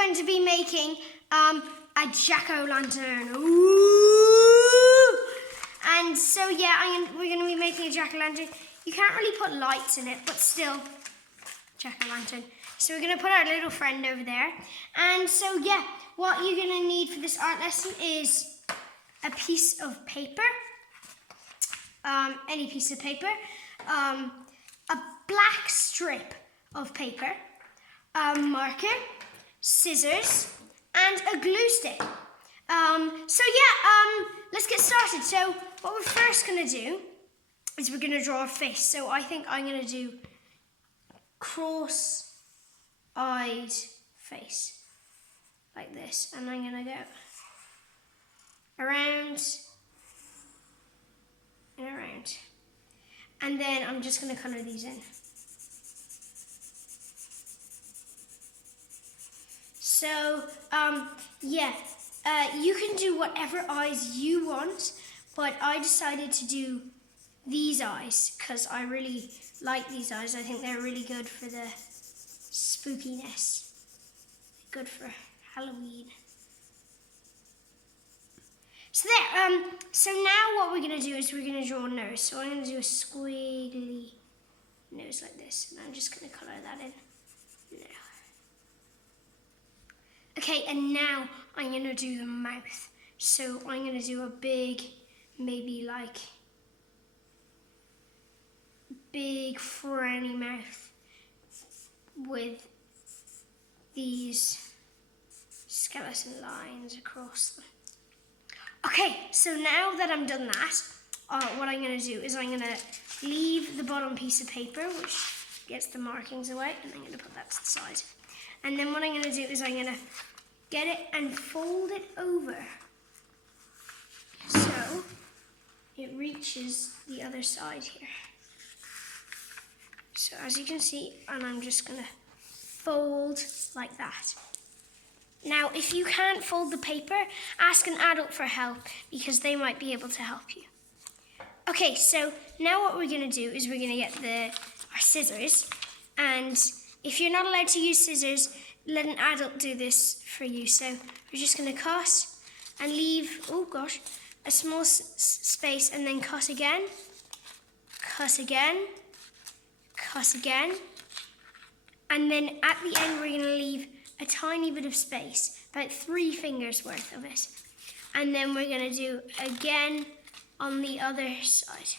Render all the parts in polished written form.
going to be making a jack-o'-lantern. Ooh! And so yeah, we're going to be making a jack-o'-lantern. You can't really put lights in it, but still, jack-o'-lantern. So we're going to put our little friend over there. And so yeah, what you're going to need for this art lesson is a piece of paper, any piece of paper, a black strip of paper, a marker, scissors, and a glue stick. Let's get started. So what we're first going to do is we're going to draw a face. So I think I'm going to do cross-eyed face, like this. And I'm going to go around and around. And then I'm just going to colour these in. So, you can do whatever eyes you want, but I decided to do these eyes because I really like these eyes. I think they're really good for the spookiness. Good for Halloween. So there, so now what we're going to do is we're going to draw a nose. So I'm going to do a squiggly nose like this, and I'm just going to colour that in now. Okay, and now I'm going to do the mouth. So I'm going to do a big, maybe like, big frowny mouth with these skeleton lines across them. Okay, so now that I'm done that, what I'm going to do is I'm going to leave the bottom piece of paper, which gets the markings away, and I'm going to put that to the side. And then what I'm going to do is I'm going to get it and fold it over so it reaches the other side here. So as you can see, and I'm just going to fold like that. Now, if you can't fold the paper, ask an adult for help because they might be able to help you. Okay, so now what we're going to do is we're going to get our scissors, and if you're not allowed to use scissors, let an adult do this for you. So we're just going to cut and leave, a small space, and then cut again, cut again, cut again, and then at the end we're going to leave a tiny bit of space, about 3 fingers worth of it. And then we're going to do again on the other side.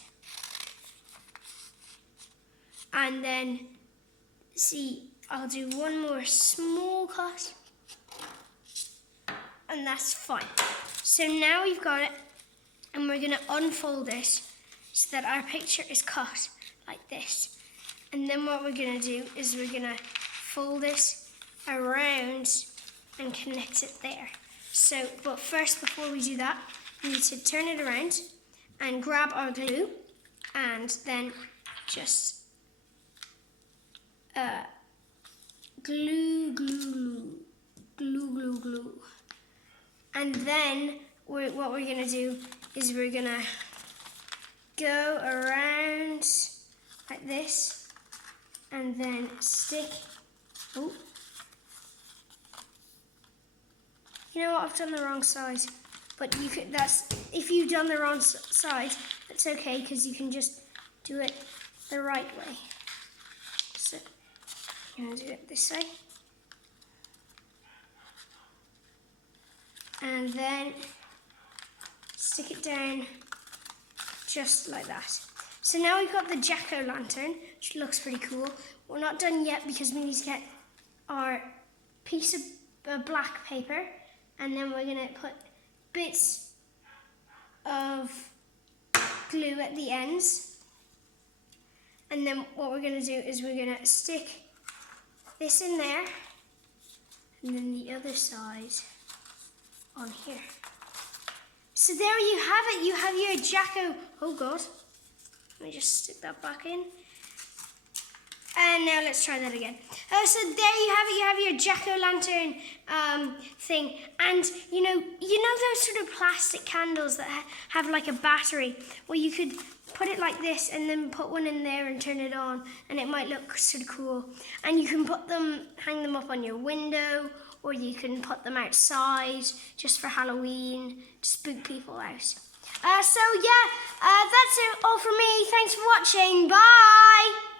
And then, see, I'll do one more small cut. And that's fine. So now we've got it, and we're going to unfold it so that our picture is cut like this. And then what we're going to do is we're going to fold it around and connect it there. So, but first, before we do that, we need to turn it around and grab our glue, and then just glue. And then what we're gonna do is we're gonna go around like this, and then stick. Oh. You know what, I've done the wrong side, but you could, if you've done the wrong side, that's okay, because you can just do it the right way. So, you're going to do it this way. And then stick it down just like that. So now we've got the jack-o'-lantern, which looks pretty cool. We're not done yet because we need to get our piece of black paper, and then we're going to put bits of glue at the ends. And then what we're going to do is we're going to stick this in there, and then the other side on here. So there you have it. You have your oh God. Let me just stick that back in. And now let's try that again. So there you have it. You have your jack-o'-lantern thing. And you know those sort of plastic candles that have like a battery? Well, you could put it like this and then put one in there and turn it on, and it might look sort of cool. And you can hang them up on your window, or you can put them outside just for Halloween to spook people out. So yeah, that's it all from me. Thanks for watching. Bye!